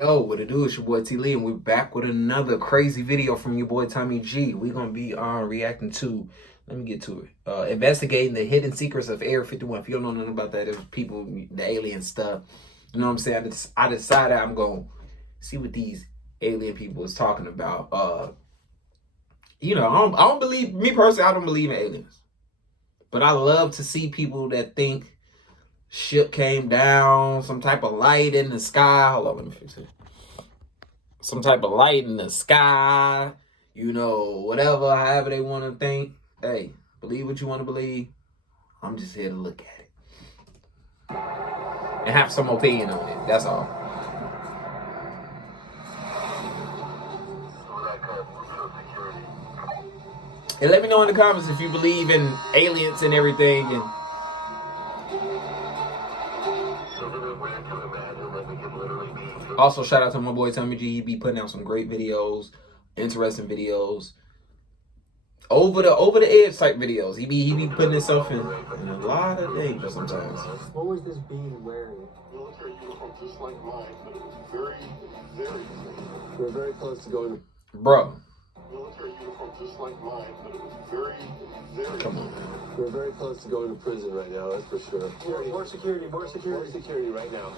Yo, what it do? It's your boy T Lee, and we're back with another crazy video from your boy Tommy G. We're gonna be reacting to, let me get to it. Investigating the hidden secrets of Area 51. If you don't know nothing about that, it's people, the alien stuff. You know what I'm saying? I decided I'm gonna see what these alien people is talking about. You know, I don't believe, me personally, I don't believe in aliens. But I love to see people that think ship came down, some type of light in the sky. Hold on, let me fix it. Some type of light in the sky, you know, whatever, however they want to think. Hey, believe what you want to believe. I'm just here to look at it and have some opinion on it. That's all. And let me know in the comments if you believe in aliens and everything. And also, shout out to my boy Tommy G. He be putting out some great videos, interesting videos, over the edge type videos. He be putting himself in a lot of danger sometimes. What was this being wearing? Military uniform just like mine, but it was very, very thin. We're very close to going to... Bro. Military uniform just like mine, but it was very, very Come on. We're very close to going to prison right now, that's for sure. More security right now.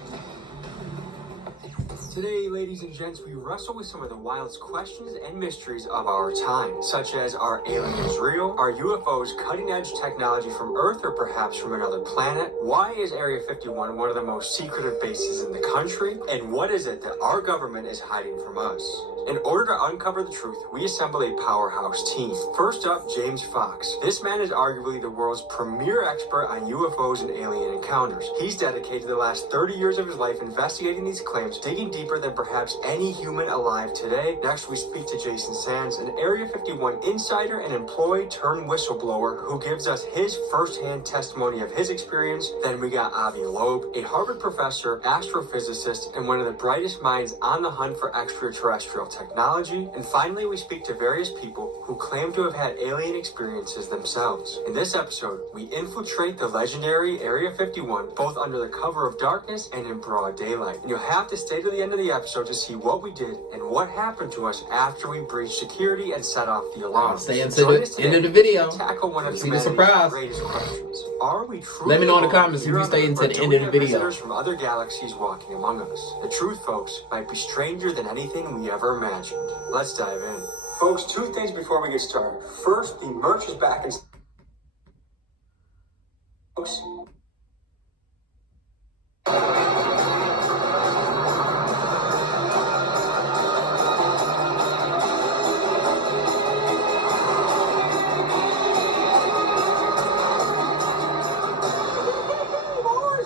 Today, ladies and gents, we wrestle with some of the wildest questions and mysteries of our time, such as, are aliens real? Are UFOs cutting-edge technology from Earth or perhaps from another planet? Why is Area 51 one of the most secretive bases in the country? And what is it that our government is hiding from us? In order to uncover the truth, we assemble a powerhouse team. First up, James Fox. This man is arguably the world's premier expert on UFOs and alien encounters. He's dedicated the last 30 years of his life investigating these claims, digging deeper than perhaps any human alive today. Next, we speak to Jason Sands, an Area 51 insider and employee turned whistleblower who gives us his first-hand testimony of his experience. Then we got Avi Loeb, a Harvard professor, astrophysicist, and one of the brightest minds on the hunt for extraterrestrial technology. And finally, we speak to various people who claim to have had alien experiences themselves. In this episode, we infiltrate the legendary Area 51, both under the cover of darkness and in broad daylight. And you'll have to stay to the end of the episode to see what we did and what happened to us after we breached security and set off the alarm. Stay until the end of the video. Tackle one of see the surprise. Greatest questions. Are we truly Let me know in the comments if you stay until the end of the video. Visitors from other galaxies walking among us? The truth, folks, might be stranger than anything we ever imagined. Let's dive in. Folks, two things before we get started. First, the merch is back in... Folks,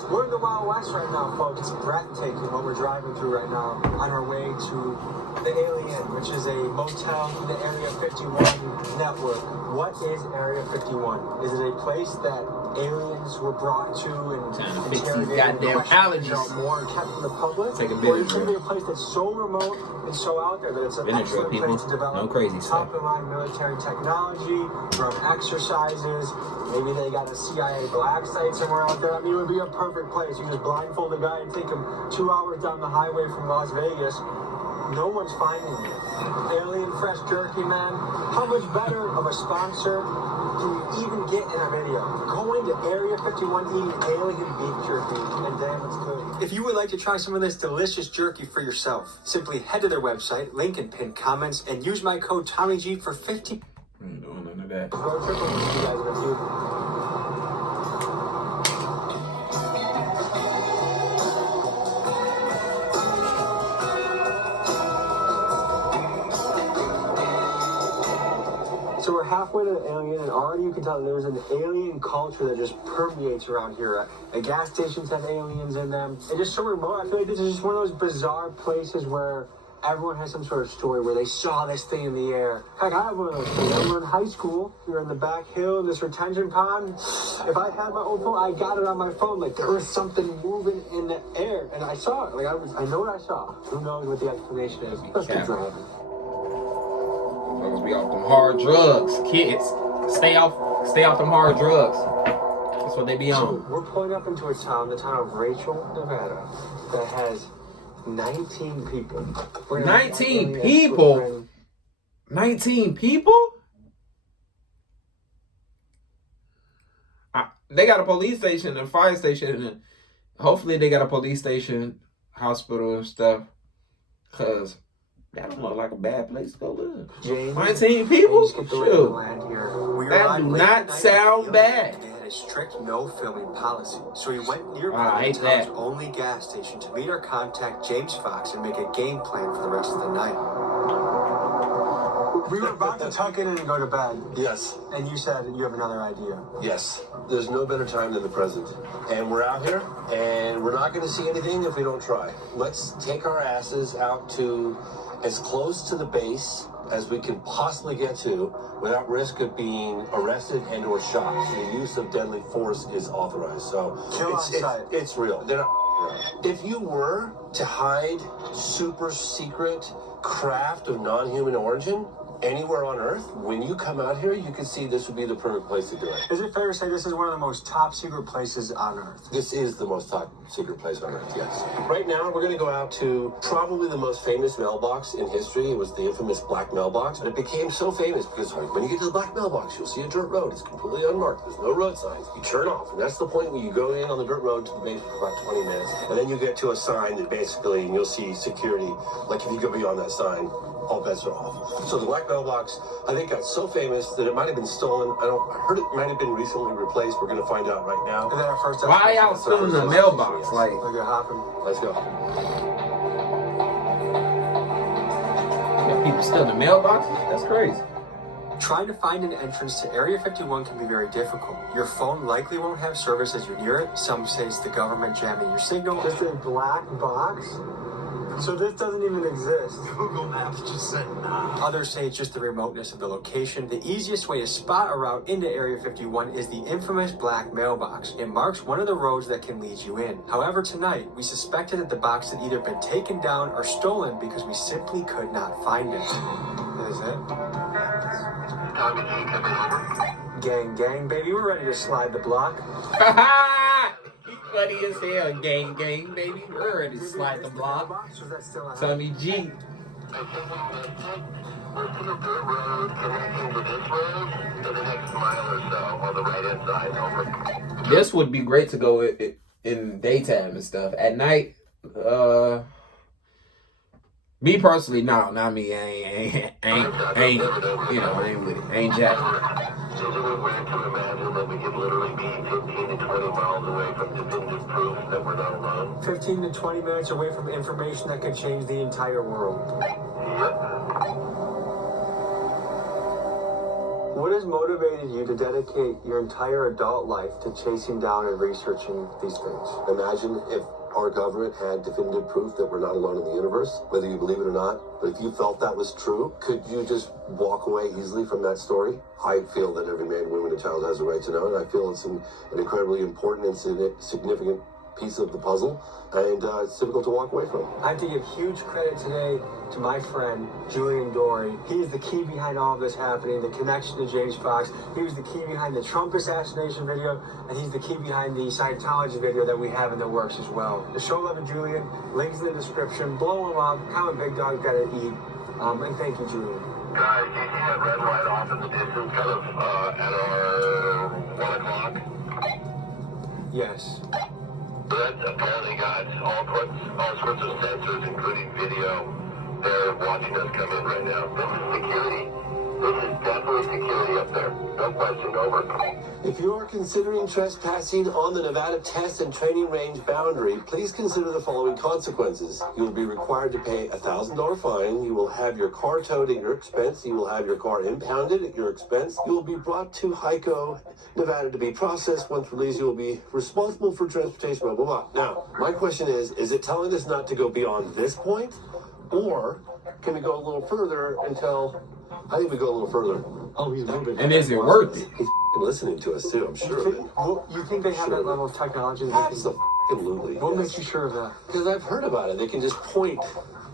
we're in the Wild West right now, folks. It's breathtaking what we're driving through right now on our way to the Alien, which is a motel in the Area 51 network. What is Area 51? Is it a place that aliens were brought to and fix these goddamn allergies more and kept from the public? Take a or minute, is it a place that's so remote and so out there that it's an excellent place to develop top-of-the-line military technology, run exercises? Maybe they got a CIA black site somewhere out there. I mean, it would be a perfect place. You just blindfold a guy and take him 2 hours down the highway from Las Vegas. No one's finding you. Alien fresh jerky, man. How much better of a sponsor can you even get in a video? Going to Area 51 eating alien beef jerky, and damn, it's good. If you would like to try some of this delicious jerky for yourself, simply head to their website, link in pinned comments, and use my code TommyG for 50. I'm doing none of that. Road trip with you guys in a few. So we're halfway to the Alien, and already you can tell there's an alien culture that just permeates around here. The gas stations have aliens in them. It's just so remote. I feel like this is just one of those bizarre places where everyone has some sort of story where they saw this thing in the air. Heck, I have one of those things. I remember in high school, we were in the back hill, this retention pond. If I had my own phone, I got it on my phone. Like, there was something moving in the air, and I saw it. Like, I know what I saw. Who knows what the explanation is? Let's keep driving. Folks be off them hard drugs. Kids, stay off them hard drugs. That's what they be on. So we're pulling up into a town, the town of Rachel, Nevada, that has 19 people. 19 people? 19 people? They got a police station and a fire station, and hopefully they got a police station, hospital and stuff. Cause that don't look like a bad place to go live. James, 19 people? Shoot. That do not sound bad. They had a strict no filming policy, so we went nearby I to hate the that. town's only gas station to meet our contact James Fox and make a game plan for the rest of the night. We were about to tuck in and go to bed. Yes. And you said you have another idea. Yes. There's no better time than the present. And we're out here, and we're not going to see anything if we don't try. Let's take our asses out to as close to the base as we can possibly get to without risk of being arrested and or shot. The use of deadly force is authorized. So it's real. They're not around. If you were to hide super secret craft of non-human origin anywhere on Earth, when you come out here, you can see this would be the perfect place to do it. Is it fair to say this is one of the most top secret places on Earth? This is the most top secret place on Earth, yes. Right now, we're going to go out to probably the most famous mailbox in history. It was the infamous black mailbox. And it became so famous because when you get to the black mailbox, you'll see a dirt road. It's completely unmarked. There's no road signs. You turn off, and that's the point where you go in on the dirt road to the base for about 20 minutes. And then you get to a sign that basically, and you'll see security. Like if you go beyond that sign, all bets are off. So the black mailbox, I think, got so famous that it might have been stolen. I heard it might have been recently replaced. We're going to find out right now. And then our first Why y'all stealing the mailbox? Like, let's go. got people stealing the mailboxes? That's crazy. Trying to find an entrance to Area 51 can be very difficult. Your phone likely won't have service as you're near it. Some say it's the government jamming your signal. Just a black box? So this doesn't even exist. Google Maps just said nah. Others say it's just the remoteness of the location. The easiest way to spot a route into Area 51 is the infamous black mailbox. It marks one of the roads that can lead you in. However, tonight, we suspected that the box had either been taken down or stolen because we simply could not find it. Is it? Tommy G coming over. Gang, gang, baby, we're ready to slide the block. Funny as hell, gang, gang, baby. We're ready to slide the block. Tommy G. We're to the dirt road connecting to this road for the next mile or so on the right-hand side. Over. This would be great to go in daytime and stuff. At night, me personally, no, not me. I ain't, you know, I ain't with it. I ain't jacking. So we're to imagine that we could literally be 15 to 20 miles away from definitive proof that we're not alone. 15 to 20 minutes away from information that could change the entire world. Yep. What has motivated you to dedicate your entire adult life to chasing down and researching these things? Imagine if our government had definitive proof that we're not alone in the universe, whether you believe it or not. But if you felt that was true, could you just walk away easily from that story? I feel that every man, woman, and child has a right to know, and I feel it's an incredibly important and significant piece of the puzzle, and it's difficult to walk away from. I have to give huge credit today to my friend, Julian Dory. He is the key behind all of this happening, the connection to James Fox. He was the key behind the Trump assassination video, and he's the key behind the Scientology video that we have in the works as well. The show love of Julian, links in the description. Blow him up, comment Big Dog gotta eat. And thank you, Julian. Guys, you see that red light off in the distance, kind of at our 1 o'clock? Yes. That's apparently got all sorts of sensors, including video. They're watching us come in right now. This is security. This is definitely security up there. No question, over. If you are considering trespassing on the Nevada Test and Training Range boundary, please consider the following consequences. You will be required to pay a $1,000 fine. You will have your car towed at your expense. You will have your car impounded at your expense. You will be brought to Hyco, Nevada to be processed. Once released, you will be responsible for transportation, blah, blah, blah. Now, my question is it telling us not to go beyond this point? Or can we go a little further until... I think we go a little further. Oh, he's moving. And is it worth it? He's listening to us, too, I'm sure of it. You think they have that level of technology? Absolutely. What makes you sure of that? Because I've heard about it. They can just point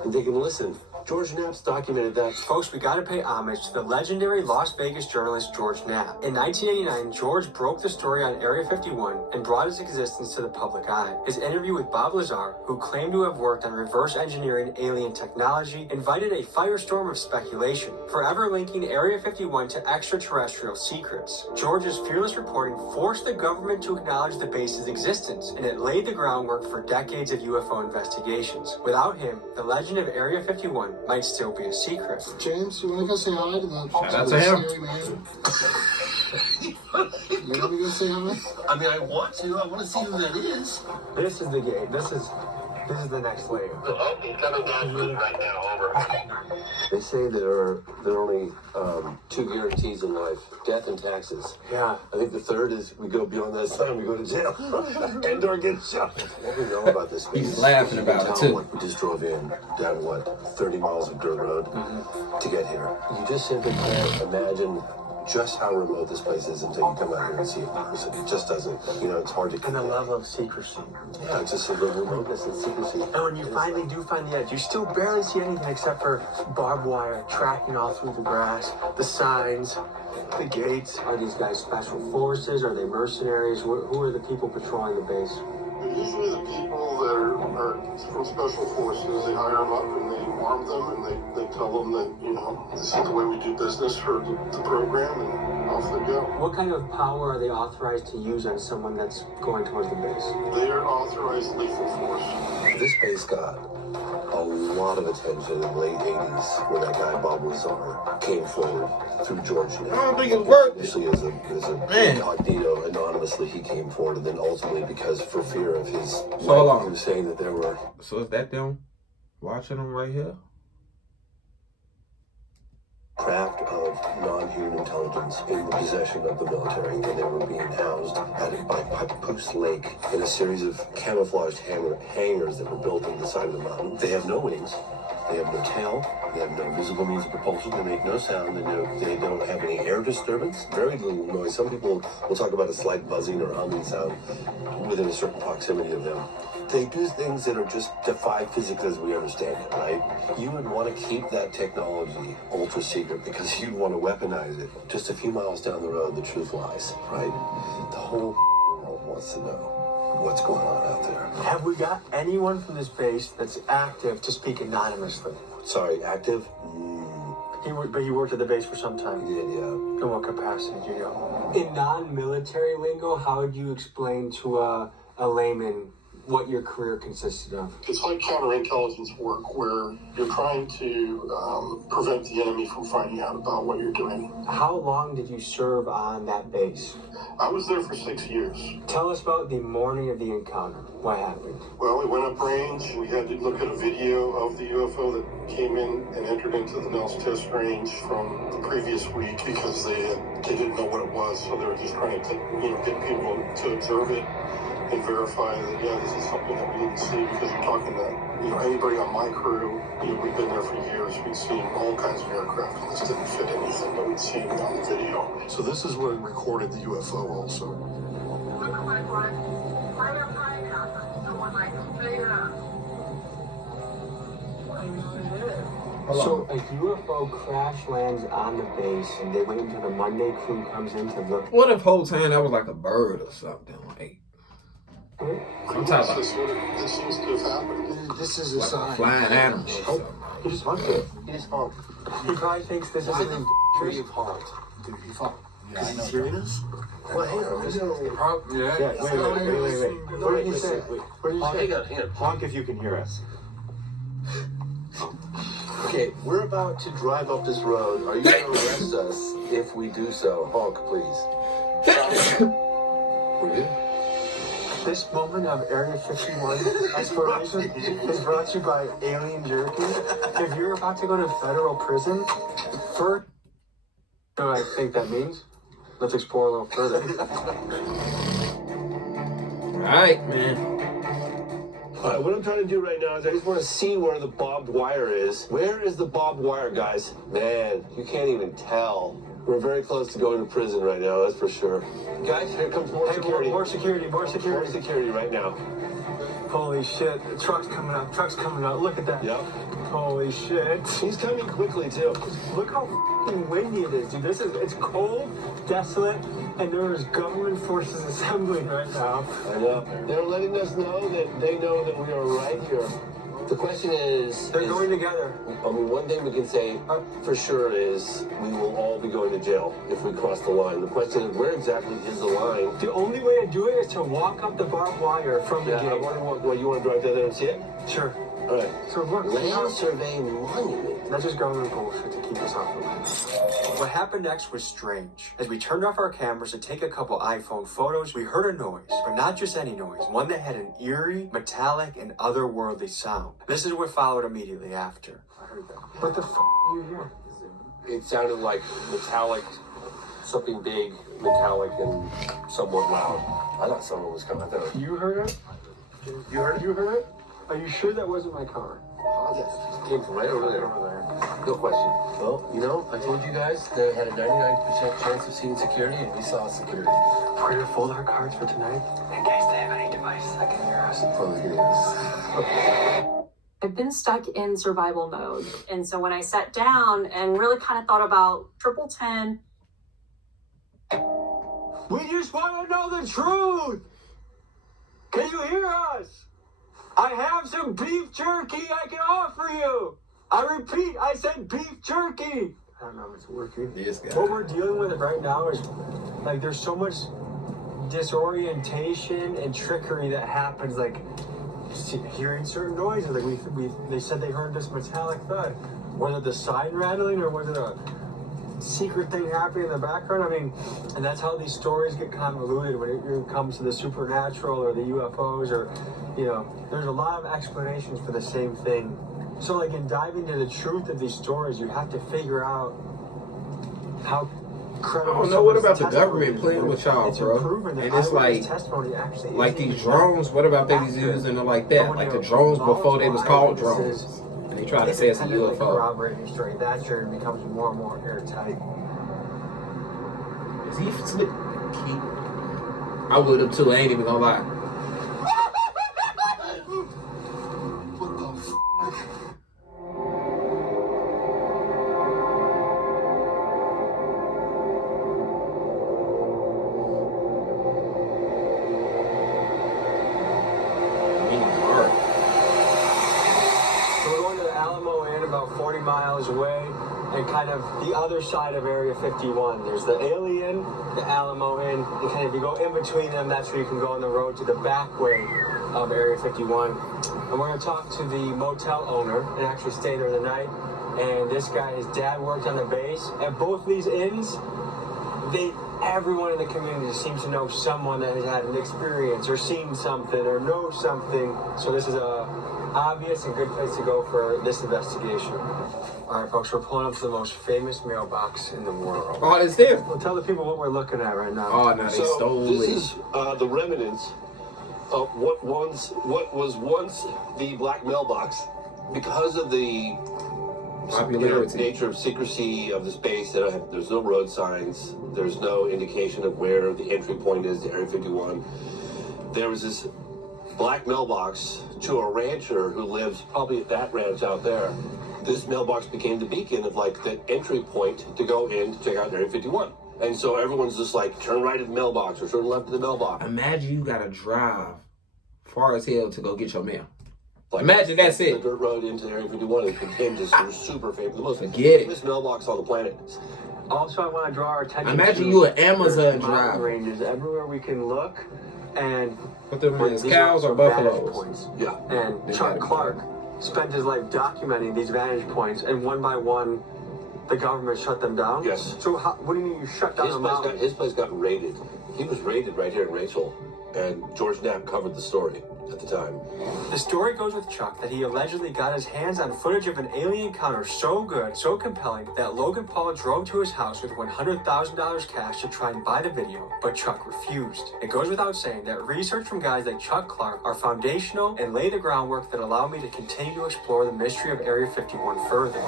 and they can listen. George Knapp's documented that. Folks, we gotta pay homage to the legendary Las Vegas journalist George Knapp. In 1989, George broke the story on Area 51 and brought its existence to the public eye. His interview with Bob Lazar, who claimed to have worked on reverse engineering alien technology, invited a firestorm of speculation, forever linking Area 51 to extraterrestrial secrets. George's fearless reporting forced the government to acknowledge the base's existence, and it laid the groundwork for decades of UFO investigations. Without him, the legend of Area 51 might still be a secret. James, you want to go say hi to the Shout out to him. scary man? You want me to go say hi? I mean, I want to see who that is. This is the game. This is the next layer. Oh, he's coming down to us right now. Over. They say there are only two guarantees in life: death and taxes. Yeah. I think the third is we go beyond that sign, we go to jail and/or get shot. What we know about this space, He's laughing about it too. We just drove in down 30 miles of dirt road to get here. You just simply can't imagine just how remote this place is until you come out here and see it in person. It just doesn't, it's hard to. And the level of secrecy. Yeah, it's just a little remoteness and secrecy. And when you finally do find the edge, you still barely see anything except for barbed wire tracking all through the grass, the signs, the gates. Are these guys special forces? Are they mercenaries? Who are the people patrolling the base? Usually the people that are from special forces, they hire them up and they arm them and they tell them that, this is the way we do business for the program, and off they go. What kind of power are they authorized to use on someone that's going towards the base? They are authorized lethal force. This base got a lot of attention in the late 80s when that guy Bob Lazar came forward through George Knapp. I don't think it's worth it. Initially as a incognito, anonymously, he came forward, and then ultimately because for fear of his hold life, on. he was saying that there were... So is that them watching them right here? craft of non-human intelligence in the possession of the military, and they were being housed by Post Lake in a series of camouflaged hangars that were built on the side of the mountain. They have no wings, they have no tail, they have no visible means of propulsion, they make no sound, they don't have any air disturbance, very little noise. Some people will talk about a slight buzzing or humming sound within a certain proximity of them. They do things that are just defy physics as we understand it, right? You would want to keep that technology ultra secret because you'd want to weaponize it. Just a few miles down the road, the truth lies, right? The whole world wants to know what's going on out there. Have we got anyone from this base that's active to speak anonymously? Sorry, active? But he worked at the base for some time. He did, yeah. In what capacity do you know? In non-military lingo, how would you explain to a layman what your career consisted of? It's like counterintelligence work where you're trying to prevent the enemy from finding out about what you're doing. How long did you serve on that base? I was there for 6 years. Tell us about the morning of the encounter. What happened? Well, we went up range. We had to look at a video of the UFO that came in and entered into the Nels test range from the previous week because they didn't know what it was, so they were just trying to get people to observe it and verify that, yeah, this is something that we didn't see, because we're talking to, anybody on my crew, we've been there for years, we'd seen all kinds of aircraft, and this didn't fit anything that we'd seen on the video. So this is what recorded the UFO also. So a UFO crash lands on the base, and they wait until the Monday crew comes in to look. What if whole time that was like a bird or something? Like, I'm talking about This seems to have happened. This is a like a sign. flying animal. Or something. He just honked it. He just honked. He probably thinks this is an Tree of Heart. Dude, you fuck. Yeah, I know. Serious? Well, hang on. Yeah, wait. What did you say? What did you say? Hang on. Honk if you can hear us. Okay, we're about to drive up this road. Are you going to arrest us if we do so? Honk, please. We're good? This moment of Area 51 exploration is brought to you by Alien Jerky. If you're about to go to federal prison, first, what I think that means, let's explore a little further. Alright, man. Alright, what I'm trying to do right now is I just want to see where the barbed wire is. Where is the barbed wire, guys? Man, you can't even tell. We're very close to going to prison right now, that's for sure. Guys, here comes more security. More security. More security right now. Holy shit, the truck's coming up, look at that. Yep. Holy shit. He's coming quickly, too. Look how f***ing windy it is, dude. It's cold, desolate, and there's government forces assembling right now. I know. They're letting us know that they know that we are right here. The question is... They're going together. I mean, one thing we can say for sure is we will all be going to jail if we cross the line. The question is, where exactly is the line? The only way to do it is to walk up the barbed wire from the Yeah, gate. I wonder you want to drive down there and see it? Sure. All right. So look, Land survey monument. that's just government bullshit to keep us off the line. What happened next was strange. As we turned off our cameras to take a couple iPhone photos, we heard a noise, but not just any noise, one that had an eerie, metallic, and otherworldly sound. This is what followed immediately after. What the f*** are you hear? It sounded like metallic, something big, metallic, and somewhat loud. I thought someone was coming. You heard it? You heard it? You heard it? Are you sure that wasn't my car? It came from right over there. No question. Well, you know, I told you guys they had a 99% chance of seeing security, and we saw security. We're gonna fold our cards for tonight in case they have any devices that can hear us. Probably gonna us. I've been stuck in survival mode. And so when I sat down and really kind of thought about 1010, We just want to know the truth. Can you hear us? I have some beef jerky I can offer you. I repeat, I said beef jerky. I don't know if it's working. This guy. What we're dealing with right now is like there's so much disorientation and trickery that happens, like hearing certain noises. Like they said they heard this metallic thud. Was it the sign rattling or was it a secret thing happening in the background? I mean, and that's how these stories get convoluted when it comes to the supernatural or the UFOs, or, you know, there's a lot of explanations for the same thing. So like in diving into the truth of these stories, you have to figure out how credible. I don't know what about the someone's testimony government is. playing with y'all, It's bro. improving that And it's eyewitness like testimony actually like isn't these even drones. What about they was accurate. using it like But that? when Like the you're drones before they was called eyewitnesses, drones. And they try to say it's a independently UFO. corroborating your story. That journey becomes more and more airtight. Is he slip? I would have too. I ain't even gonna lie. What the f? So we're going to the Alamo Inn, about 40 miles away, and kind of the other side of Area 51. There's the Alien, the Alamo Inn, and kind of if you go in between them, that's where you can go on the road to the back way of Area 51. And we're going to talk to the motel owner and actually stay there the night. And this guy, his dad worked on the base. At both these inns, everyone in the community seems to know someone that has had an experience or seen something or knows something. So this is a obvious and good place to go for this investigation. All right, folks, we're pulling up to the most famous mailbox in the world. Oh, it's there. We'll tell the people what we're looking at right now. Oh, no, they stole this it. is the remnants of what was once the black mailbox. Because of the Popularity. nature of secrecy of the space, there's no road signs, there's no indication of where the entry point is to Area 51. There was this black mailbox to a rancher who lives probably at that ranch out there. This mailbox became the beacon of like the entry point to go in to check out Area 51. And so everyone's just like, turn right at the mailbox or turn left at the mailbox. Imagine you gotta drive far as hell to go get your mail. Like, Imagine that's the it. dirt road into Area 51 and became just super famous. The most Forget it. famous mailbox on the planet. Also, I want to draw our attention Imagine to you an Amazon mountain driver. ranges everywhere we can look, and What them is, these cows are or vantage buffaloes? points. Yeah. And They Chuck gotta be Clark spent his life documenting these vantage points, and one by one, the government shut them down. Yes. So what do you mean you shut down His place got raided. He was raided right here in Rachel, and George Knapp covered the story at the time. The story goes with Chuck that he allegedly got his hands on footage of an alien encounter so good, so compelling, that Logan Paul drove to his house with $100,000 cash to try and buy the video, but Chuck refused. It goes without saying that research from guys like Chuck Clark are foundational and lay the groundwork that allow me to continue to explore the mystery of Area 51 further.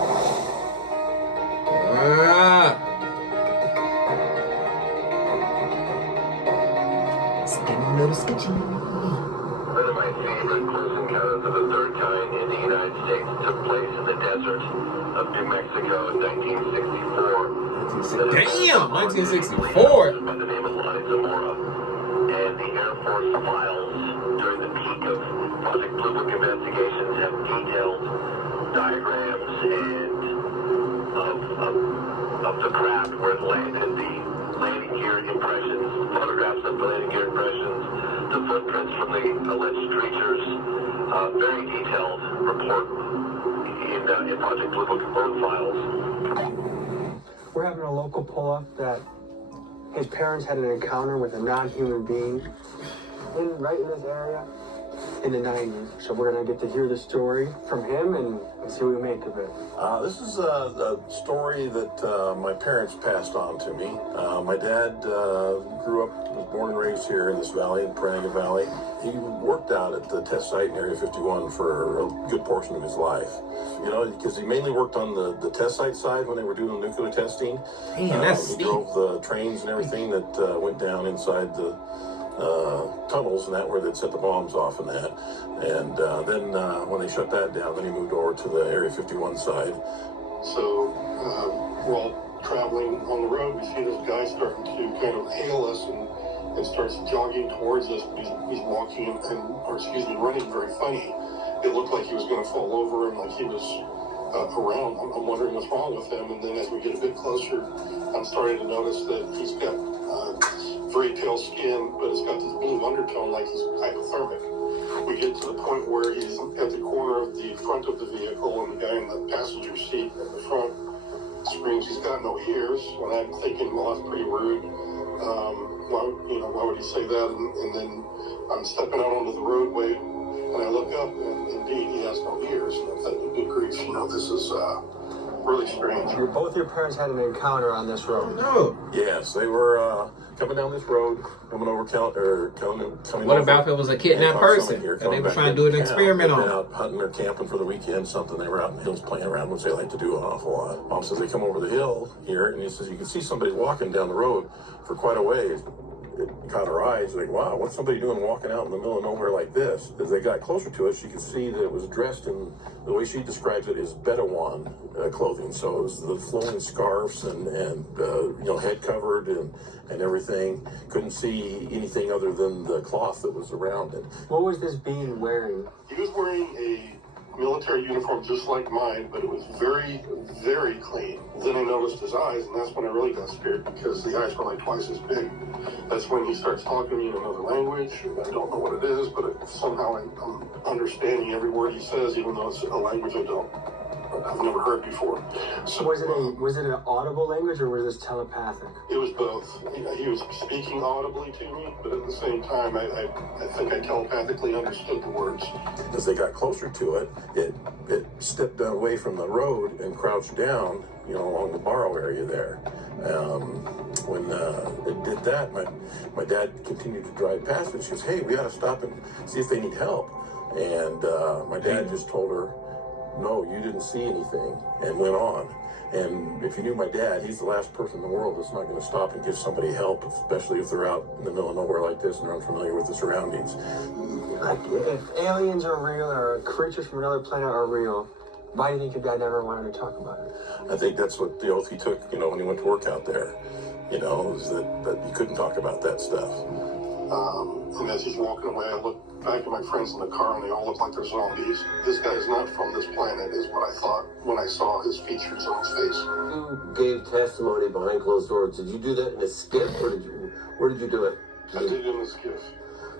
It's getting a little sketchy. Where am I seeing? favorite close encounters of the third kind in the United States took place in the desert of New Mexico in 1964. Damn, 1964. By the name of Liza Mora. And the Air Force files during the peak of Project Blue Book investigations have detailed diagrams and of the craft where it landed, the landing gear impressions, photographs of the landing gear impressions, the footprints from the alleged creatures, very detailed report in Project Blue Book bird files. We're having a local pull-up that his parents had an encounter with a non-human being right in this area in the 90s. So we're going to get to hear the story from him and see what we make of it. This is a story that my parents passed on to me. My dad was born and raised here in this valley, in Paranga Valley. He worked out at the test site in Area 51 for a good portion of his life. You know, because he mainly worked on the test site side when they were doing nuclear testing. Damn, that's he drove the trains and everything that went down inside the tunnels and that where they'd set the bombs off and that. And then when they shut that down, then he moved over to the Area 51 side. So while traveling on the road, we see this guy starting to kind of hail us and starts jogging towards us. He's walking running very funny. It looked like he was going to fall over and like he was around. I'm wondering what's wrong with him. And then as we get a bit closer, I'm starting to notice that he's got very pale skin, but it's got this blue undertone like he's hypothermic. We get to the point where he's at the corner of the front of the vehicle, and the guy in the passenger seat at the front screams he's got no ears. When I'm thinking, well, that's pretty rude. Why would he say that? And then I'm stepping out onto the roadway, and I look up, and indeed, he has no ears. And I'm thinking, good grief, this is really strange. Both your parents had an encounter on this road. No. Yes, they were coming down this road, coming over, coming. What about if it was a kidnapped person that they were trying to do an experiment on? Out hunting or camping for the weekend, something. They were out in the hills playing around, which they like to do an awful lot. Mom says they come over the hill here, and he says you can see somebody walking down the road for quite a ways. It caught her eyes, like, wow, what's somebody doing walking out in the middle of nowhere like this? As they got closer to it, she could see that it was dressed in, the way she describes it, is Bedouin clothing. So it was the flowing scarves and head covered and everything. Couldn't see anything other than the cloth that was around it. What was this being wearing? He was wearing a military uniform just like mine, but it was very, very clean. Then I noticed his eyes, and that's when I really got scared because the eyes were like twice as big. That's when he starts talking to me in another language. I don't know what it is, but somehow I'm understanding every word he says, even though it's a language I've never heard before. So was it an audible language or was this telepathic? It was both. He was speaking audibly to me, but at the same time, I think I telepathically understood the words. As they got closer to it, it stepped away from the road and crouched down, along the borrow area there. When it did that, my dad continued to drive past it. She goes, hey, we ought to stop and see if they need help. And my dad just told her, no, you didn't see anything, and went on. And if you knew my dad, he's the last person in the world that's not going to stop and give somebody help, especially if they're out in the middle of nowhere like this and they're unfamiliar with the surroundings. Like, if aliens are real or creatures from another planet are real, why do you think your dad never wanted to talk about it? I think that's what the oath he took, when he went to work out there, is that he couldn't talk about that stuff. And as he's walking away, I look back at my friends in the car, and they all look like they're zombies. This guy is not from this planet, is what I thought when I saw his features on his face. You gave testimony behind closed doors. Did you do that in a skiff, or where did you do it? I did it in the skiff.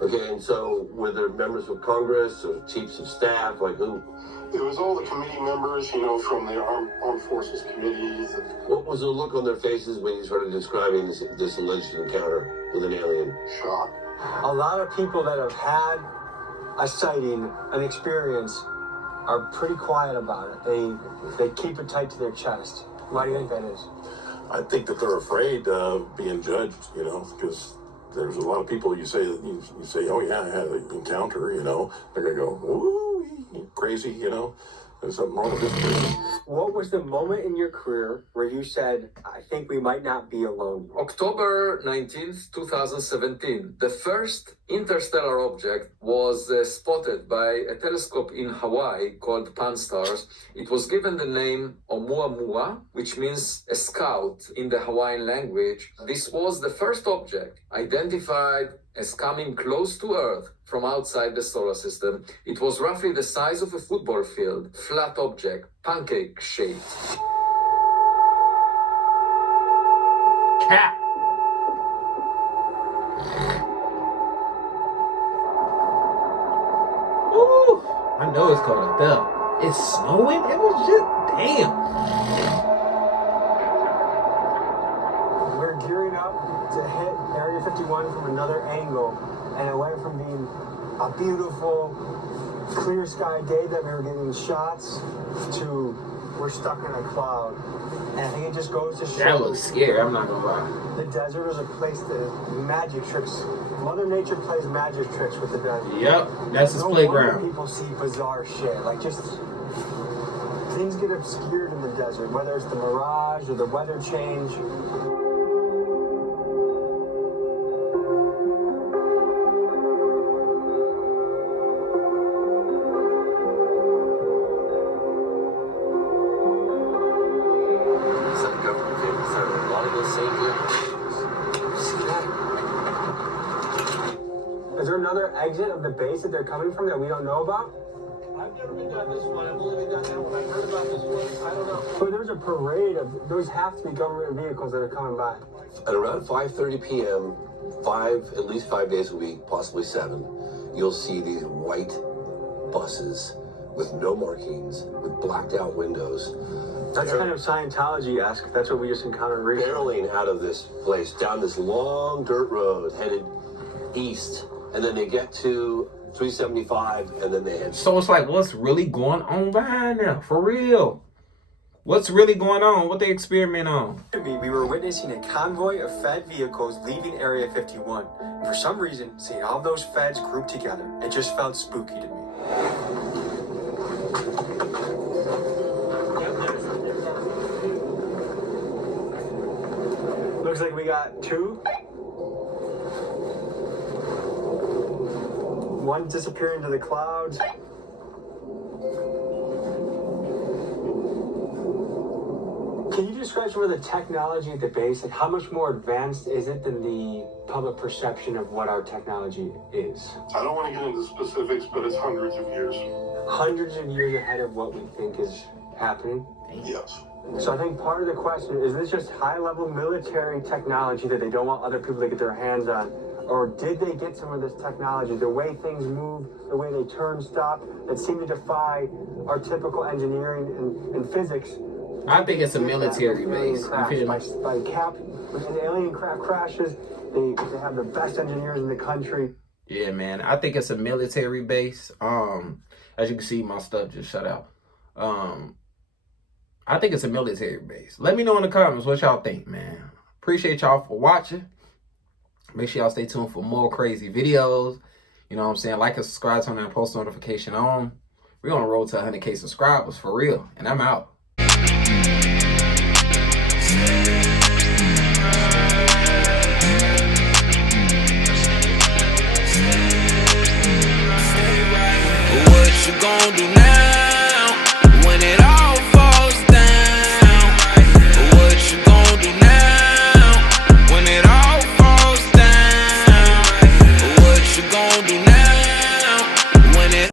Okay, and so were there members of Congress or chiefs of staff, like who? It was all the committee members, from the Armed Forces Committee. What was the look on their faces when you started describing this alleged encounter with an alien? Shock. A lot of people that have had a sighting, an experience, are pretty quiet about it. They keep it tight to their chest. Why do you think that is? I think that they're afraid of being judged, because there's a lot of people you say, oh yeah, I had an encounter, they're going to go, ooh, crazy, there's something wrong with this person. What was the moment in your career where you said, I think we might not be alone? October 19th, 2017. The first interstellar object was spotted by a telescope in Hawaii called Pan-STARRS. It was given the name Oumuamua, which means a scout in the Hawaiian language. This was the first object identified as coming close to Earth from outside the solar system. It was roughly the size of a football field, flat object, pancake-shaped. Cap. Ooh, I know it's cold up there. It's snowing? It was just, damn. We're gearing up to hit Area 51 from another angle, and it went from being a beautiful, clear sky day that we were getting shots to we're stuck in a cloud. And I think it just goes to show That looks scary, I'm not gonna lie. the desert is a place that magic tricks. Mother Nature plays magic tricks with the desert. Yep, that's his No playground. wonder people see bizarre shit. Like, just things get obscured in the desert, whether it's the mirage or the weather change. Is there another exit of the base that they're coming from that we don't know about? I've never been down this one. I've only been down that one. I've heard about this one. I don't know. But there's a parade of, those have to be government vehicles that are coming by. At around 5:30 p.m., at least 5 days a week, possibly 7, you'll see these white buses with no markings, with blacked out windows. That's kind of Scientology-esque. That's what we just encountered recently. Barreling out of this place down this long dirt road headed east, and then they get to 375, and then they head. So it's like, what's really going on behind there? For real? What's really going on? What they experiment on? We were witnessing a convoy of Fed vehicles leaving Area 51. And for some reason, seeing all those Feds grouped together, it just felt spooky to me. Looks like we got 2. One disappearing into the clouds. Can you describe some of the technology at the base? Like, how much more advanced is it than the public perception of what our technology is? I don't want to get into specifics, but it's hundreds of years. Hundreds of years ahead of what we think is happening. Yes. So I think part of the question is this just high-level military technology that they don't want other people to get their hands on? Or did they get some of this technology, the way things move, the way they turn, stop, that seem to defy our typical engineering and physics? I think it's a military base. You feel me? When an alien craft crashes, they have the best engineers in the country. Yeah, man. I think it's a military base. As you can see, my stuff just shut out. I think it's a military base. Let me know in the comments what y'all think, man. Appreciate y'all for watching. Make sure y'all stay tuned for more crazy videos. You know what I'm saying? Like and subscribe, turn that post notification on. We're on the road to 100K subscribers for real. And I'm out.